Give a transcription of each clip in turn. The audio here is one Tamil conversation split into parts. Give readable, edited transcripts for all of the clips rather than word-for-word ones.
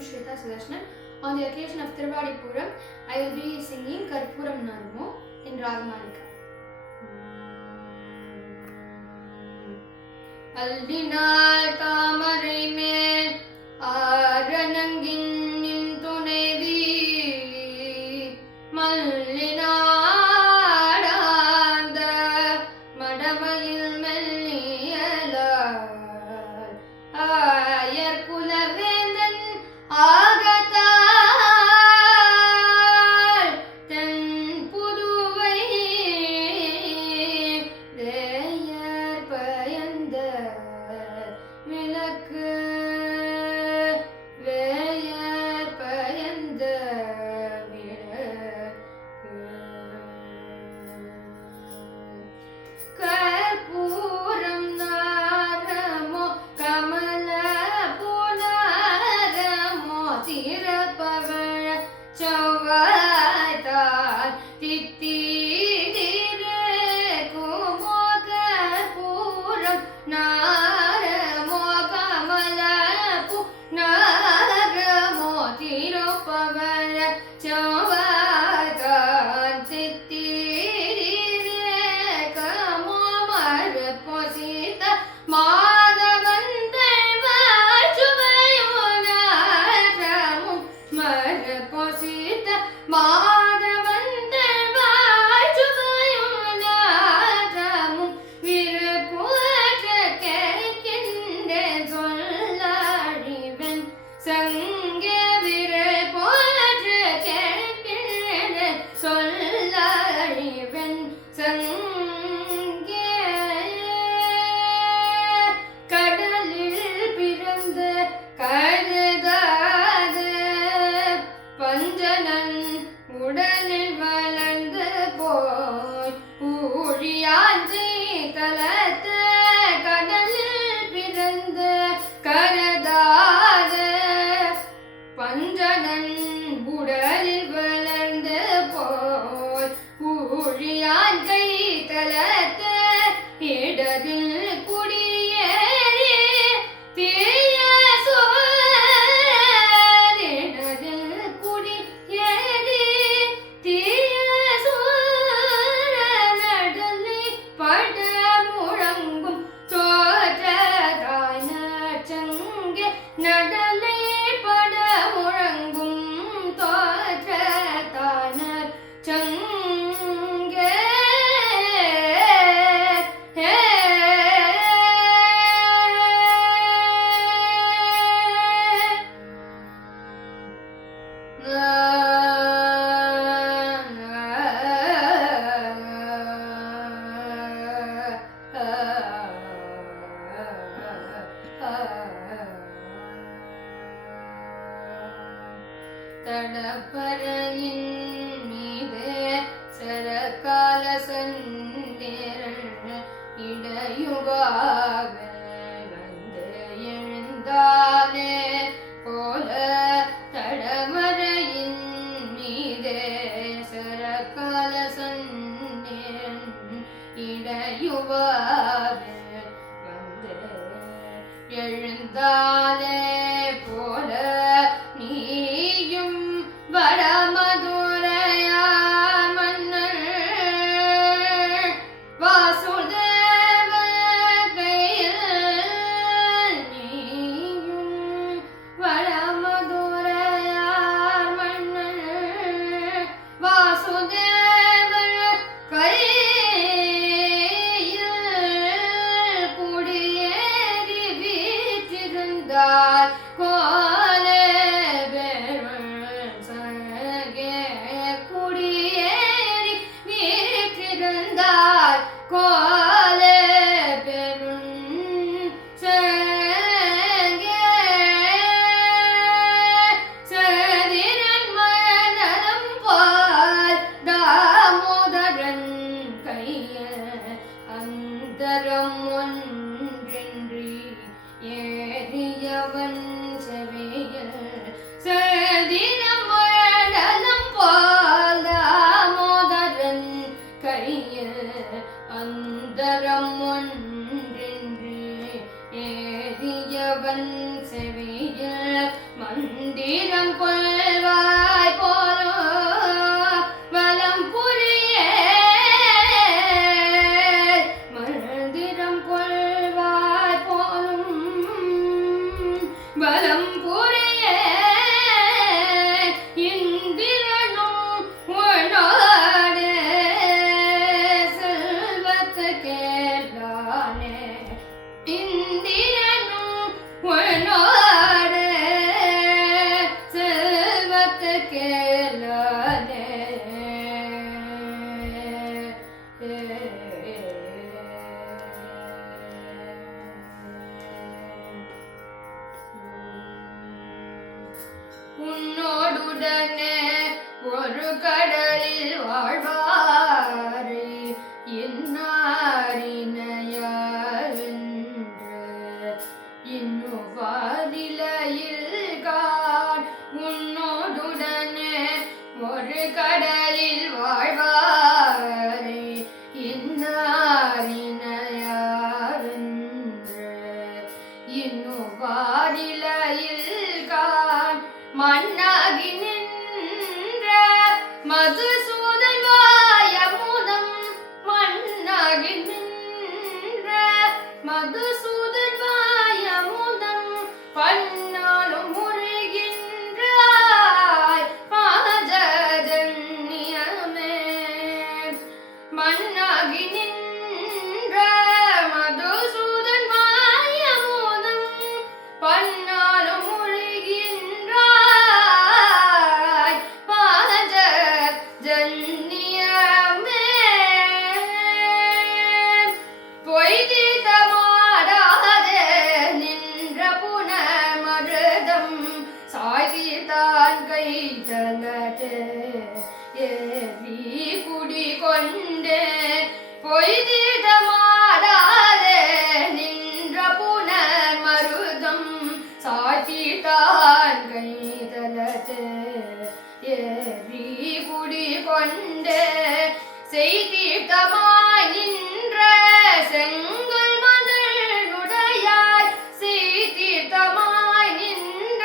Shweta Sudarshan. On the occasion of Tiruvadi Puram, I will be singing Karpuram Narumo in Ragamalika. Aldinal Tamarai Mel Aranangin Nintunevi Mallinadanda Madamayil Melliyalal Ayar Kulavendan Agathal Ten Puduvai Deyar Payanda Vilakku Veyar Payanda Vilakku Karpuram Naramo Kamala Punaramo Tirapavara Chavaital Tittidire Kumo Karpuram Naramo Kamala Punaramo Tirapavara Chavaital Tittidire Kumo Marposita Madhavandai Vachuvayonaramum Marposita Madhavandai Vachuvayonaramum Virpuatra Kerkinde Sollariven Sange Virpuatra Kerkinde Sollariven Sange கடலில் பிறந்த கருதாத பஞ்சனன் உடலில் வளர்ந்து போய் ஊழியாஞ்சி கலத்த கடலில் பிறந்த கருதாத பஞ்சனன் உடலில் வளர்ந்து போய் ஊழியாஞ்சை தலத்த இடரில் குடியேறி தீய சோரிடரில் குடியேறி தீய சோர நடலை பட முழங்கும் தோற்றதாய் நச்சங்கே நடலை பட முழங்கும் தோற்றதாய் நச்சங்கே தடப்பறையின் மீது சரகால சந்திரன் இடையுகாக வந்து எழுந்தானே போல தடமறையின் மீது சரகால சந்திரன் இடையுகாக வந்து எழுந்தானே போல நீயும் வடமதுரையா மன்னர் வாசுதேவ கையில் நீயும் வடமதுரையா மன்னர் வாசுதேவ கையில் குடியேறி வீற்றிருந்தார் கோலே குடியேறி வீற்றிருந்தார் கோலே பெரும் சங்கே சதிரன் மனரம் போல் தாமோதரன் கைய அந்தரம் ஒன்றின்றி ஏறியவன் செவி மந்திரம் கொள்வாய் போலும் வலம் புரிய மந்திரம் கொள்வாய் போலும் வலம் புரிய இந்திரனும் உன்னோடு செல்வத்துக்கேற்றானே இந்திரனும் உன்னோடு செல்வத்துக்கேற்றானே உன்னோடுடனே ஒரு கடலில் வாழ்வாரை இன்னாரினையாரென்று இன்னும் வாதிலையில் காண் உன்னோடுடனே ஒரு கடலில் வாழ்வாரை இன்னாரினையாரென்று இன்னும் வாதிலையில் காண் மண்ணாகி நின்ற மதுசூதன் வாயமுதம் மண்ணாகி நின்ற மதுசூதன் வாயமுதம் பன்னாலும் முறைகின்றாய் பாஜஜன்யமே மண்ணாகி நின்ற மதுசூதன் வாயமுதம் பன்னாலும் குடி கொண்டு பொய்தீதமாடாதே நின்ற புனர் மருதம் சாய்த்தான் கைதலது ஏறி குடி கொண்டு செய்தீர்த்தமாய் நின்ற செங்கல் மதனுடையாய் செய்தீர்த்தமாய் நின்ற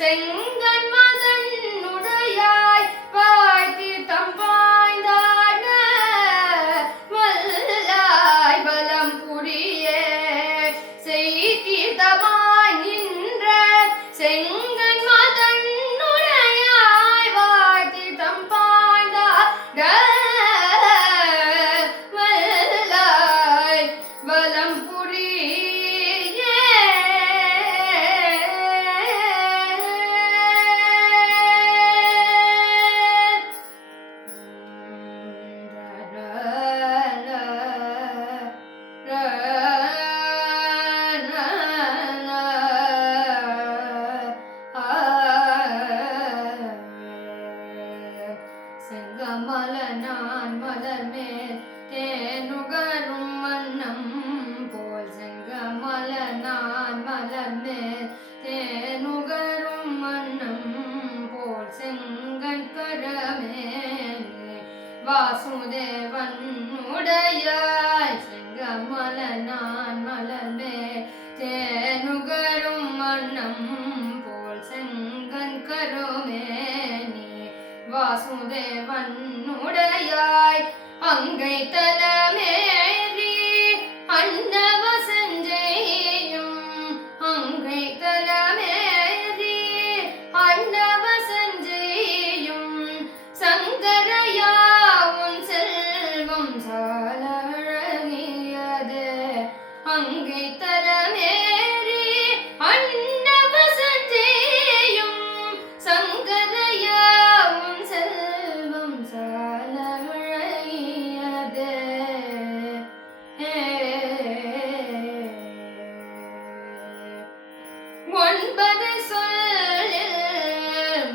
செங்கல் மதனுடையாய் வாழ்த்தீர்த்தம் பாய்ந்தாட வல்லாய் பலம் புரியே செய்தீர்த்தமாய் நின்ற செங்கல் மதனுடையாய் வாழ்த்தீர்த்தம் பாய்ந்தாட வல்லாய் பலம் புரியே செங்கமல நான் மலர் மேல் தேனுகரும் வண்ணம் போல் செங்கமல நான் மலர் மேல் தேனுகரும் வண்ணம் போல் செங்கன் கரமேல் வாசுதேவன் உடையாய் செங்கமல நான் மலர் மேல் தேனுகரும் வண்ணம் போல் செங்கன் கருமேனி வாசுதேவன் உடையாய் அங்கை தலமேறி அன்னவ செஞ்செய்யும் அங்கை தலமேறி அன்னவ செஞ்செய்யும் சங்கரையா உன் செல்வம் சால அழகியது அங்கை தலமேறி அன்னவ செஞ்செய்யும் சங்கரையா உன் செல்வம் சால அழகியது ஒன்பது சொல்லில்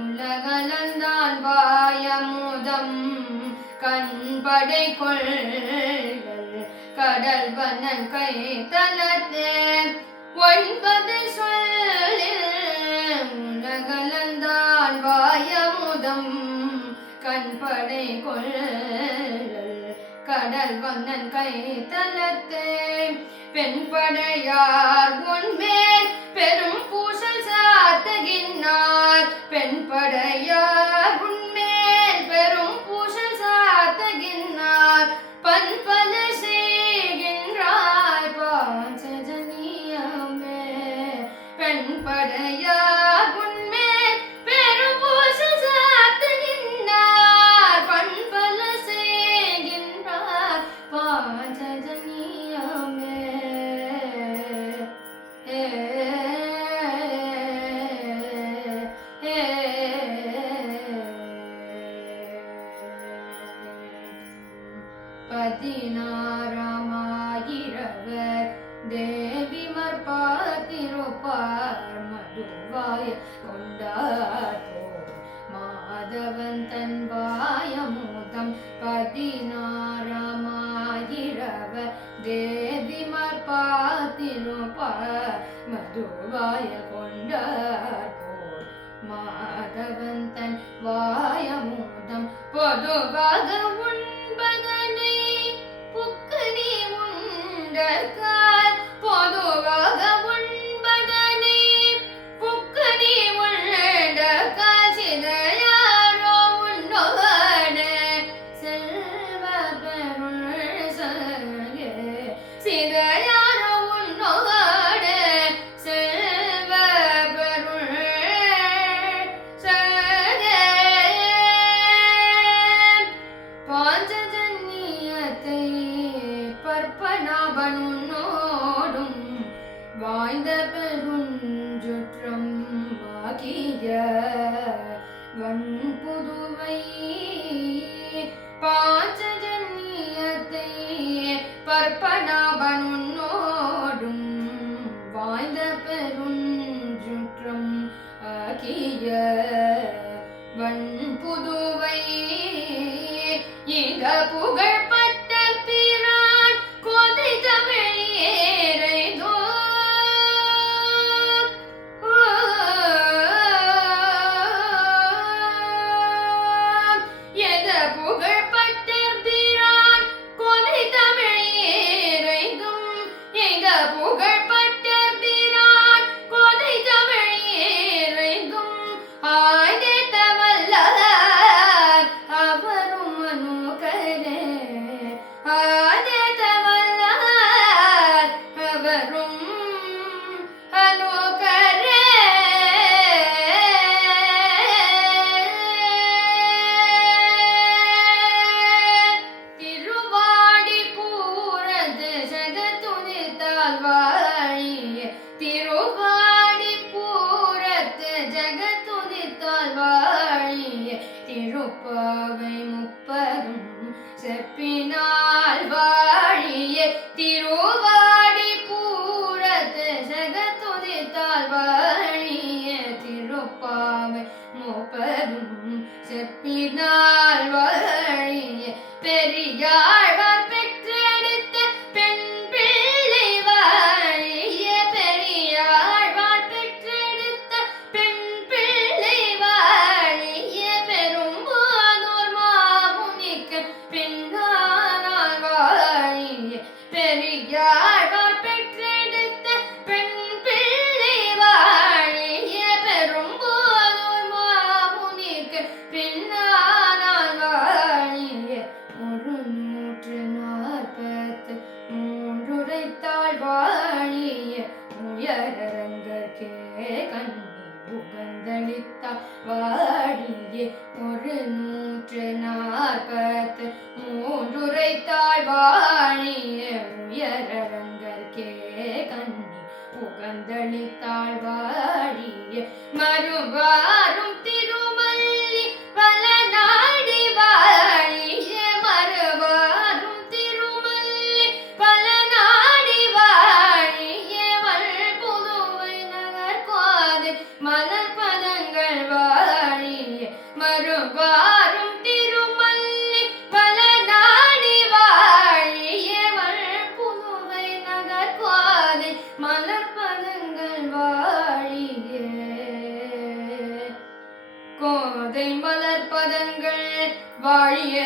உலகளந்தான் வாயமுதம் கண்படை கொள்ளல் கடல் வனன் கை தலத்தே ஒன்பது சொல்லில் உலகளந்தான் வாயமுதம் கண்படை கொள்ளல் கடல் வண்ணன் கை தலத்தே பெண் படையார் உன்மேல் பெரும் பூசல் சாத்துகின்ற அன்னையார் உன்மேல் பெரும் பூசல் சாத்து நின்றார் பண்பல செய்கின்றார் பாஞ்சஜன்யமே. பதினாறாமாயிரவர் தேவிமர் பார்த்திருப்பார் மதுவாய கொண்டார் போர் மாதவன் தன் வாயமுதம். பதினாறாமாயிரவர் தேவிமர் பார்த்திருப்பார் மதுவாய கொண்டார் போர் மாதவன் தன் வாயமுதம். பொதுவாக உண்பதனை புக்கு நீ உண்டற்கால் பொதுவாக உண்பதனை புக்கு நீ உண்டற்கால் சிதையாரோ உன்னோட செல்வ பெருள் சங்கே. சிதையாரோ உன்னோட செல்வ பெருள் சங்கே. பாஞ்சஜன்யத்தை பற்பனாபனுன்னோடும் வாய்ந்த பெருஞ்சுற்றம் ஆகிய வன்புதுவை. பாஞ்சஜன்யத்தை பற்பனாபனுன்னோடும் வாய்ந்த பெருஞ்சுற்றம் ஆகிய வன்புதுவை. இந்த புகழ்பட்ட பிரான் கோதை தமிழேரைதோ. எந்த புகழ்பட்ட பிரான் கோதை தமிழேரைதும். எந்த புகழ்பட்ட பிரான் கோதை தமிழேரைதும். ஆய்ந்த வல்லார் அவரும் அனுகரே. ஆய்ந்த வல்லார் அவரும் அனுகரே. திருவாடி பூரது ஜகத்துதித்தால் வாழிய. திருவாடி பூரத்து ஜகத்துதித்தால் வாழிய. திருப்பாவை முப்பதும் செப்பினால் வாழிய. திருவாடி பூரத்து ஜகத்துதித்தால் வாழிய. திருப்பாவை முப்பதும் செப்பினால் வாழிய. பெரியாழ்வார் பெற்றெடுத்த பெண் பிள்ளை வாழிய. பெரியாழ்வார் பெற்றெடுத்த பெண் பிள்ளை வாழிய. பெரும்போதோர் மாமுனிக்கு பின்னானால் வாழிய. பெரியாழ்வார் பெற்றெடுத்த பெண் பிள்ளை வாழிய. பெரும்போதோர் மாமுனிக்கு பின்னானால் வாழிய. 143 உரைத்தாள் வாழிய. உயரங்கற்கே கண்ணி உகந்தளித்தாள் வாழிய. 143 உரைத்தாள் வாழிய. உயரங்கற்கே கண்ணி உகந்தளித்தாள் வாழிய. மறுவாரும் திருமல்லி பல நாடி வாழிய. மறுவாரும் திருமல்லி பல நாடி வாழிய. வள்புதுவை நகர் கோதை மலர் பதங்கள் வாழிய. மறுவாரும் திருமல்லி பல நாடி வாழிய. வள்புதுவை நகர் கோதை மலர் பதங்கள் வாழிய. கோதை மலர் பதங்கள் வாழிய.